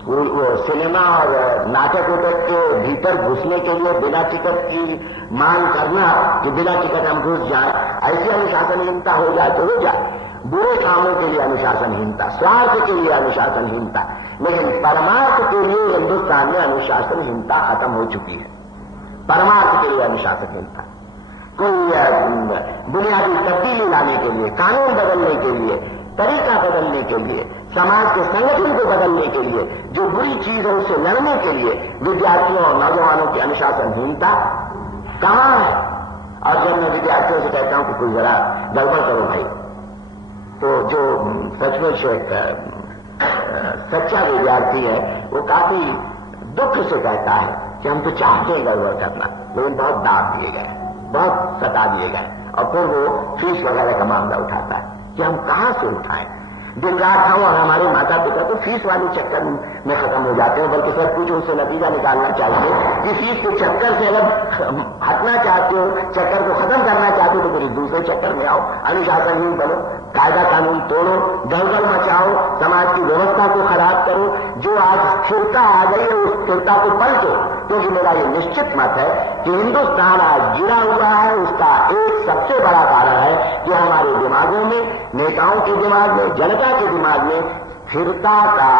वो सिनेमा और नाटक उटक के भीतर घुसने के लिए बिना टिकट की मांग करना कि बिना टिकट हम घुस जाए, ऐसी अनुशासनहीनता हो जाए तो हो जाए। बुरे कामों के लिए अनुशासनहीनता, स्वार्थ के लिए अनुशासनहीनता, लेकिन परमार्थ के लिए हिंदुस्तान में अनुशासनहीनता खत्म हो चुकी है। परमार्थ के लिए अनुशासनहीनता, कोई बुनियादी तब्दीली लाने के लिए, कानून बदलने के लिए, तरीका बदलने के लिए, समाज के संगठन को बदलने के लिए, जो बुरी चीज है उससे लड़ने के लिए विद्यार्थियों और नौजवानों की अनुशासनहीनता कहां है? और जब मैं विद्यार्थियों से कहता हूं कि कोई जरा गड़बड़ करो भाई, तो जो सचमुच एक सच्चा विद्यार्थी है वो काफी दुख से कहता है कि हम तो चाहते हैं गड़बड़ करना, लेकिन बहुत दाब दिए गए, बहुत सता दिए गए, और फिर वो फीस वगैरह का मामला उठाता है कि हम कहां से उठाएं। दिन रात हम और हमारे माता पिता तो फीस वाले चक्कर में खत्म हो जाते हैं, बल्कि सब कुछ उससे नतीजा निकालना चाहिए कि फीस के चक्कर से अगर हटना चाहते हो, चक्कर को खत्म करना चाहते हो, तो फिर दूसरे चक्कर में आओ, अनुशासनहीन बनो, कायदा कानून तोड़ो, दलदल मचाओ, समाज की व्यवस्था को खराब करो। जो आज स्थिरता आ गई है उस स्थिरता को पलटो, क्योंकि मेरा ये निश्चित मत है कि हिंदुस्तान आज गिरा हुआ है। उसका एक सबसे बड़ा कारण है कि हमारे दिमागों में, नेताओं के दिमाग में, जनता के दिमाग में स्थिरता का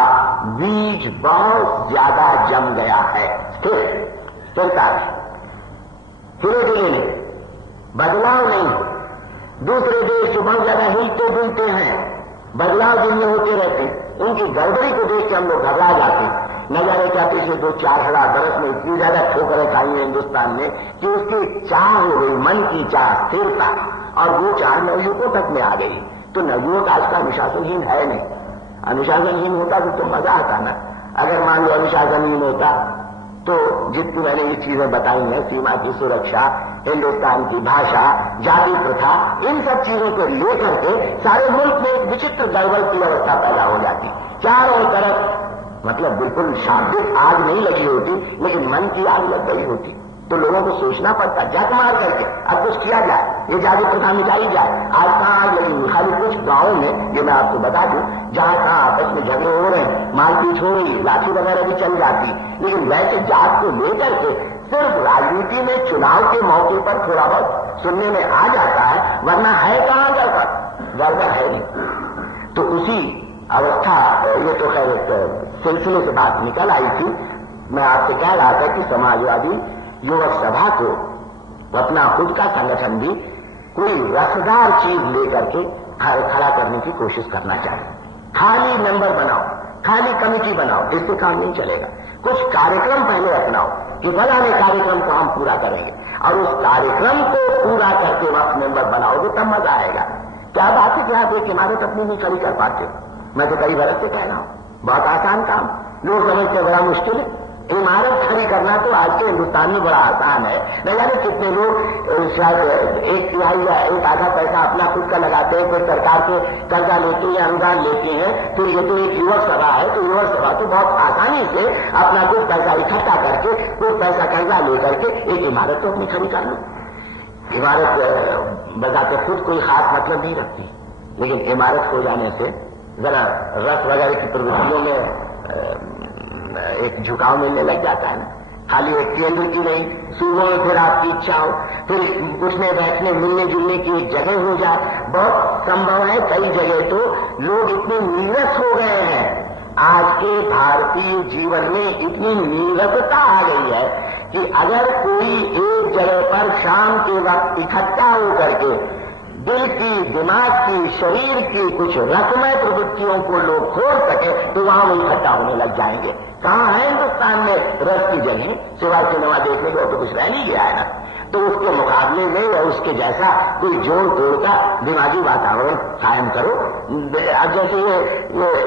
बीज बहुत ज्यादा जम गया है। स्थिरता हिले डुले नहीं, बदलाव नहीं। दूसरे देश जो बहुत ज्यादा हिलते डुलते हैं, बदलाव जिनमें होते रहते हैं, उनकी गड़बड़ी को देख के हम लोग घबरा जाते हैं। न जाने क्या पिछले 2-4 हजार बरस में इतनी ज्यादा ठोकरें खाई है हिंदुस्तान में कि उसकी चाह हो गई, मन की चाह, स्थिरता, और वो चाह नवयुवकों तक में आ गई। तो नवयुवक आज का अनुशासनहीन है नहीं। अनुशासनहीन होता तो मजा आता ना। अगर मान लो अनुशासनहीन होता तो जितनी मैंने ये चीजें बताई हैं, सीमा की सुरक्षा, हिंदुस्तान की भाषा, जाति प्रथा, इन सब चीजों को लेकर के सारे मुल्क में एक विचित्र गड़बड़ की अवस्था पैदा हो जाती। चारों तरफ मतलब बिल्कुल शाब्दिक आग नहीं लगी होती, लेकिन मन की आग लग गई होती। तो लोगों को सोचना पड़ता, जग मार करके अब कुछ किया जाए, ये जाति प्रथा मिटाई जाए। आज कहां आग लगी हुई? खाली कुछ गांवों में, ये मैं आपको बता दूं, जहां कहां आपस में झगड़े हो रहे हैं, मारपीट हो रही, लाठी वगैरह भी चल जाती, लेकिन वैसे जात को लेकर के सिर्फ राजनीति में चुनाव के मौके पर थोड़ा बहुत सुनने में आ जाता है, वरना है कहां गड़बड़ है नहीं। तो उसी अवस्था, ये तो खैर एक सिलसिले से बात निकल आई थी। मैं आपसे कह रहा था कि समाजवादी युवक सभा को अपना खुद का संगठन भी कोई रसदार चीज लेकर के खड़ा करने की कोशिश करना चाहिए। खाली मेंबर बनाओ, खाली कमेटी बनाओ, इससे काम नहीं चलेगा। कुछ कार्यक्रम पहले अपनाओ कि फलाने कार्यक्रम को हम पूरा करेंगे, और उस कार्यक्रम को पूरा करते वक्त मेंबर बनाओगे तब मजा आएगा। क्या बात है कि आप एक इमारत अपनी नहीं खड़ी कर पाते? मैं तो कई बरस से कह रहा हूं, बहुत आसान काम, लोग समझते बड़ा मुश्किल है। इमारत खड़ी करना तो आज के हिंदुस्तान में बड़ा आसान है। न जाने कितने लोग शायद 1/3 या 1/2 पैसा अपना खुद का लगाते हैं, फिर सरकार से कर्जा लेते हैं या अनुदान लेते हैं। फिर ये तो एक युवक सभा है, तो युवक सभा तो बहुत आसानी से अपना कुछ पैसा इकट्ठा करके, कुछ पैसा कर्जा लेकर के एक इमारत तो अपनी खड़ी कर लो। इमारत बजाते खुद कोई खास मतलब नहीं रखती, लेकिन इमारत हो जाने से जरा रस वगैरह की प्रवृत्तियों में एक झुकाव मिलने लग जाता है ना। खाली एक केंद्र की नहीं, सूबों में फिर आपकी इच्छा हो, फिर उठने बैठने मिलने जुलने की एक जगह हो जाए, बहुत संभव है। कई जगह तो लोग इतने नीरस हो गए हैं, आज के भारतीय जीवन में इतनी नीरसता आ गई है कि अगर कोई एक जगह पर शाम के वक्त इकट्ठा होकर के दिल की, दिमाग की, शरीर की कुछ रसमय प्रवृत्तियों को लोग खोल सके तो वहां वो इकट्ठा होने लग जाएंगे। कहां है हिंदुस्तान में रस की जगह? सिवाय सिनेमा देखने को तो कुछ रह नहीं गया है ना। तो उसके मुकाबले में या उसके जैसा कोई जोड़ तोड़ का दिमागी वातावरण कायम करो। जैसे ये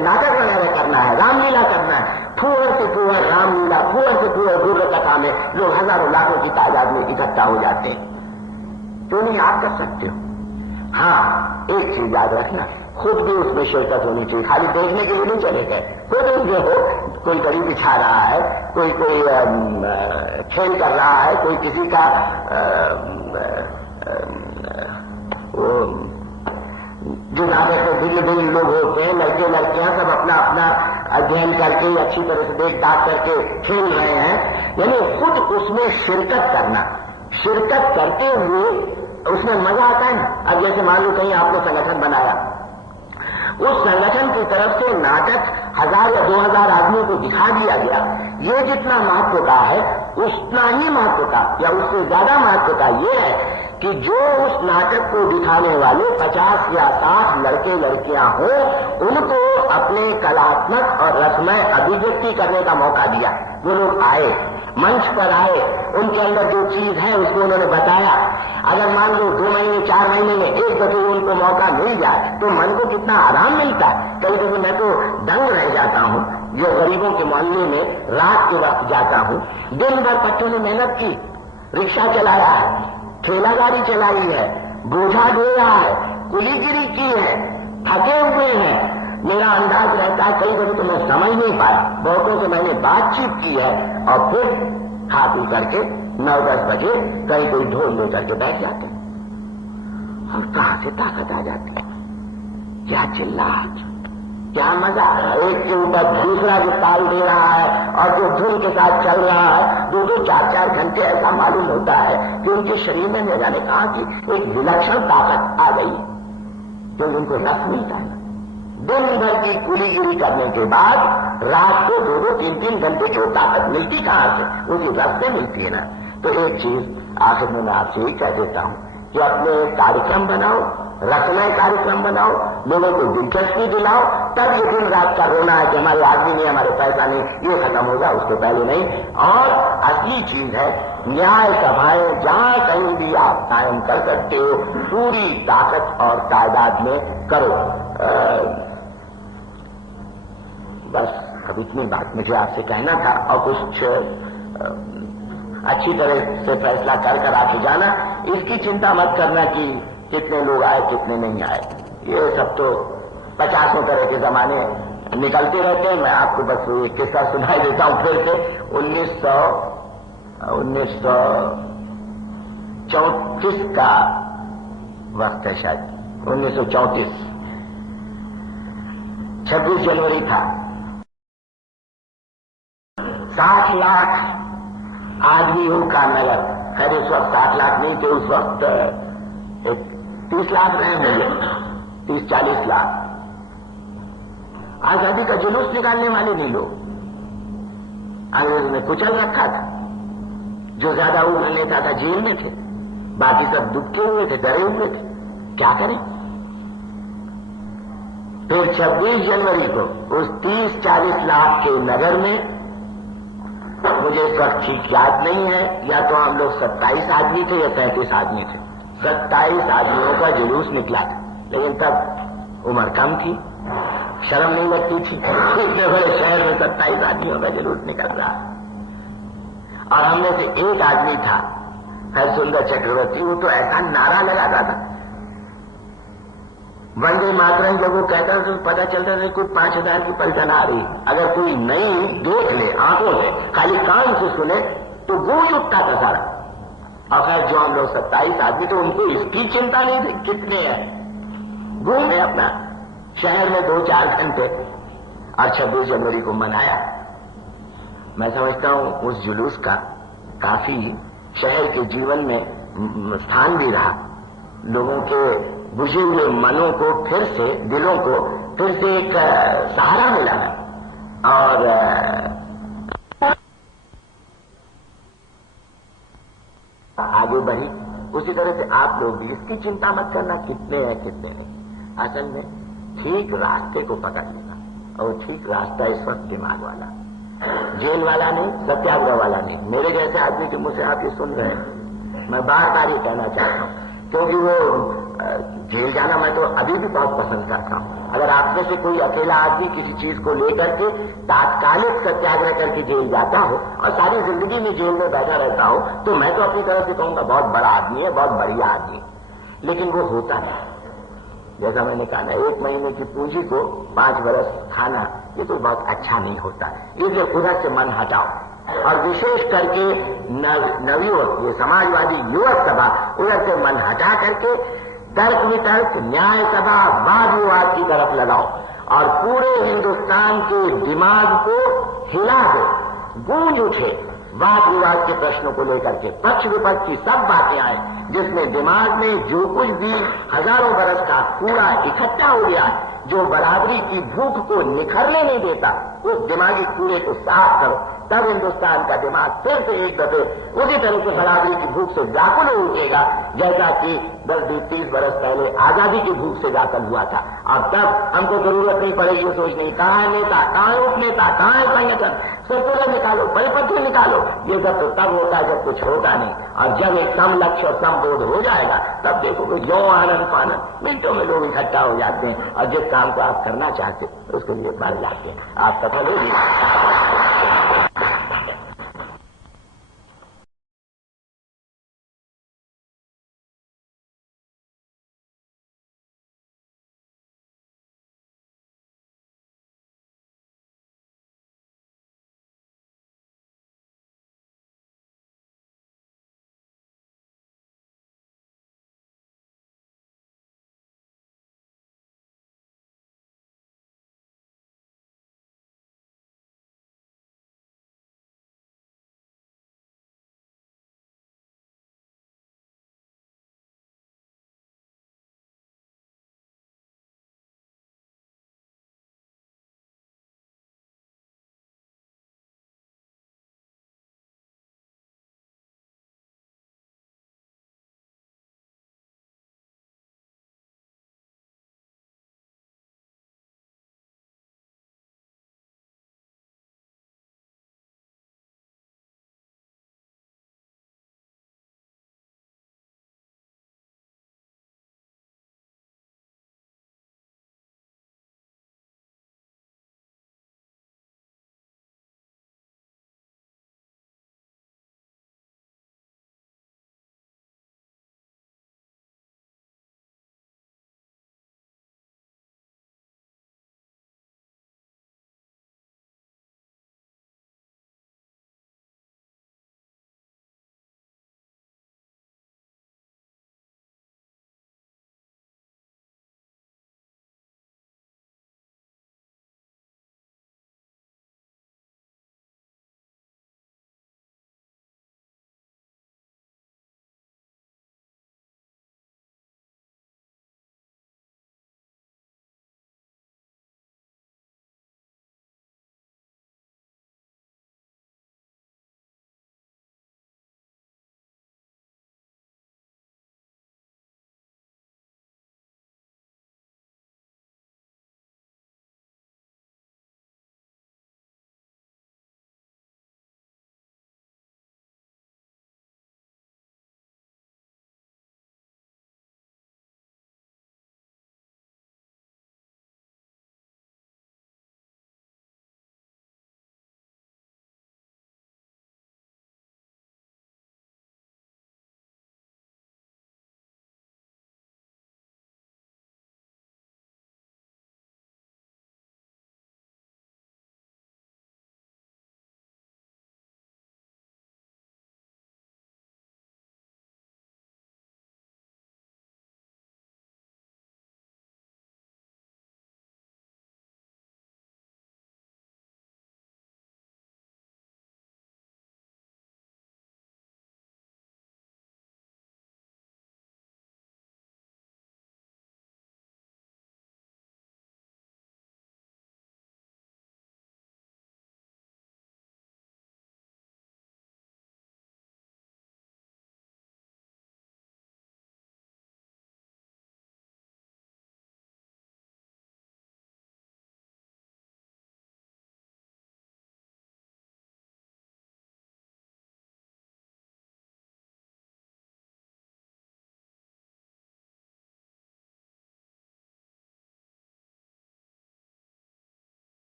नाटक वगैरह करना है, रामलीला करना है, फुहर से फुहर रामलीला, फुहर से फुहर गुर्र कथा में लोग हजारों लाखों की तादाद में इकट्ठा हो जाते हैं। क्यों नहीं आप कर सकते हो? हाँ, एक चीज याद रखना, खुद भी उसमें शिरकत होनी चाहिए। खाली देखने के लिए नहीं चले गए, खुद उसमें हो। कोई दरी बिछा रहा है, कोई खेल कर रहा है, कोई किसी का वो जो नाटक में भिन्न भिन्न लोग होते हैं, लड़के लड़कियां सब अपना अपना अध्ययन करके अच्छी तरह से देख दाख करके खेल रहे हैं, यानी खुद उसमें शिरकत करना, शिरकत करते हुए उसमें मजा आता है ना। अब जैसे मान लो कहीं आपने संगठन बनाया, उस संगठन की तरफ से नाटक 1000 या 2000 आदमियों को दिखा दिया गया, ये जितना महत्व का है उतना ही महत्व का या उससे ज्यादा महत्व का ये है कि जो उस नाटक को दिखाने वाले 50 या 60 लड़के लड़कियां हों, उनको अपने कलात्मक और रसमय अभिव्यक्ति करने का मौका दिया। वो लोग आए, मंच पर आए, उनके अंदर जो चीज है उसको उन्होंने बताया। अगर मान लो 2 महीने 4 महीने में एक दफे उनको मौका मिल जाए तो मन को कितना आराम मिलता है। कभी कभी मैं तो दंग रह जाता हूं, जो गरीबों के मोहल्ले में रात के वक्त जाता हूं, दिन भर बच्चों ने मेहनत की, रिक्शा चलाया है, ठेला गाड़ी चलाई है, बोझा ढोया है, कुलीगिरी की है, थके हुए हैं। मेरा अंदाज रहता है कई कभी तो मैं समझ नहीं पाया, बहुतों से मैंने बातचीत की है और फिर खा पी करके 9-10 बजे कहीं कोई ढोल लेकर के बैठ जाते हैं। और कहां से ताकत आ जाती है, क्या चिल्लाहट, क्या मजा, एक के ऊपर दूसरा जो ताल दे रहा है और जो धुन के साथ चल रहा है, 2-2, 4-4 घंटे ऐसा मालूम होता है कि उनके शरीर में न जाने कहा कि एक विलक्षण ताकत आ गई, क्योंकि उनको रस मिलता है। दिन भर की कुलीगिरी करने के बाद रात को 2-2, 3-3 घंटे की वो ताकत मिलती कहां से, उसी रस से मिलती है ना। तो एक चीज आखिर में मैं आपसे ही कह देता हूं कि अपने कार्यक्रम बनाओ, रचनाएं कार्यक्रम बनाओ, लोगों को दिलचस्पी दिलाओ, तब ये दिन रात का रोना है कि हमारे आदमी नहीं, हमारे पैसा नहीं, ये खत्म होगा, उसके पहले नहीं। और असली चीज है न्याय सभाएं जहां कहीं भी आप कायम कर सकते हो, पूरी ताकत और तादाद में करो। बस अब इतनी बात मुझे आपसे कहना था और कुछ अच्छी तरह से फैसला कर आके जाना। इसकी चिंता मत करना कि कितने लोग आए कितने नहीं आए, ये सब तो 50 तरह के जमाने निकलते रहते हैं। मैं आपको बस एक किस्सा सुनाई देता हूं फिर से। 1934 का वक्त है, शायद 1934, 26 जनवरी था। 60 लाख आदमियों का नगर, खैर इस वक्त 60 लाख नहीं थे, उस वक्त 30 लाख रहे होंगे, 30-40 लाख। आजादी का जुलूस निकालने वाले नहीं लोग, अंग्रेज ने कुचल रखा था। जो ज्यादा उम्र लेता था जेल में थे, बाकी सब दुबके हुए थे, डरे हुए थे, क्या करें। फिर 26 जनवरी को उस 30-40 लाख के नगर में, मुझे इस वक्त ठीक याद नहीं है, या तो हम लोग 27 आदमी थे या 33 आदमी थे, 27 आदमियों का जुलूस निकला था। लेकिन तब उम्र कम थी, शर्म नहीं लगती थी, इतने बड़े शहर में 27 आदमियों का जुलूस निकल रहा। और हमने से एक आदमी था, हरसुंदर चक्रवर्ती, वो तो ऐसा नारा लगाता था, वंदे मातरम जब वो कहता था तो पता चलता था कोई 5000 की पलटन आ रही। अगर कोई नहीं देख ले आंखों से, खाली कान से सुने, तो गूंज उठता था सारा। और खैर जो हम लोग 27 आदमी तो उनको इसकी चिंता नहीं थी कितने हैं, घूमे अपना शहर में 2-4 घंटे और 26 जनवरी को मनाया। मैं समझता हूं उस जुलूस का काफी शहर के जीवन में स्थान भी रहा। लोगों के बुझे हुए मनों को फिर से, दिलों को फिर से एक सहारा मिला और आगे बढ़ी। उसी तरह से आप लोग भी इसकी चिंता मत करना कितने हैं कितने नहीं, असल में ठीक रास्ते को पकड़ लेना। और ठीक रास्ता इस वक्त दिमाग वाला, जेल वाला नहीं, सत्याग्रह वाला नहीं। मेरे जैसे आदमी के मुझसे आप ये सुन रहे हैं, मैं बार बार ये कहना चाहता हूं, क्योंकि वो जेल जाना मैं तो अभी भी बहुत पसंद करता हूं। अगर आप में से कोई अकेला आदमी किसी चीज को लेकर के तात्कालिक सत्याग्रह करके जेल जाता हो और सारी जिंदगी में जेल में बैठा रहता हो, तो मैं तो अपनी तरफ से कहूंगा बहुत बड़ा आदमी है, बहुत बढ़िया आदमी। लेकिन वो होता नहीं। जैसा मैंने कहा ना, 1 महीने की पूंजी को 5 बरस खाना, ये तो बहुत अच्छा नहीं होता। इसलिए उधर से मन हटाओ। और विशेष करके नवयुवक, ये समाजवादी युवक सभा, उधर से मन हटा करके तर्क वितर्क, न्याय सभा, वाद विवाद की तरफ लगाओ और पूरे हिंदुस्तान के दिमाग को हिला दे, गूंज उठे वाद विवाद के प्रश्नों को लेकर के, पक्ष विपक्ष की सब बातें आए, जिसमें दिमाग में जो कुछ भी हजारों बरस का कूड़ा इकट्ठा हो गया, जो बराबरी की भूख को निखरने नहीं देता, उस दिमागी कूड़े को साफ करो, तब हिंदुस्तान का दिमाग फिर से एक दफे उसी तरह से बराबरी की भूख से व्याकुल हो उठेगा, जैसा कि 10-20-30 बरस पहले आजादी की भूख से व्याकुल हुआ था। अब तब हमको जरूरत नहीं पड़ेगी ये सोचने की, कहाँ है नेता, कहाँ है उपनेता, कहाँ है संगठन, सर्कुलर निकालो, परिपत्र निकालो। ये सब तो तब होता है जब कुछ होता नहीं, और जब एक सम लक्ष्य और समबोध हो जाएगा, तब देखोगे जो आनंद पानंद मिनटों में लोग इकट्ठा हो जाते हैं, और जिस काम को आप करना चाहते उसके लिए बढ़ जाते हैं, आप सफल होगी।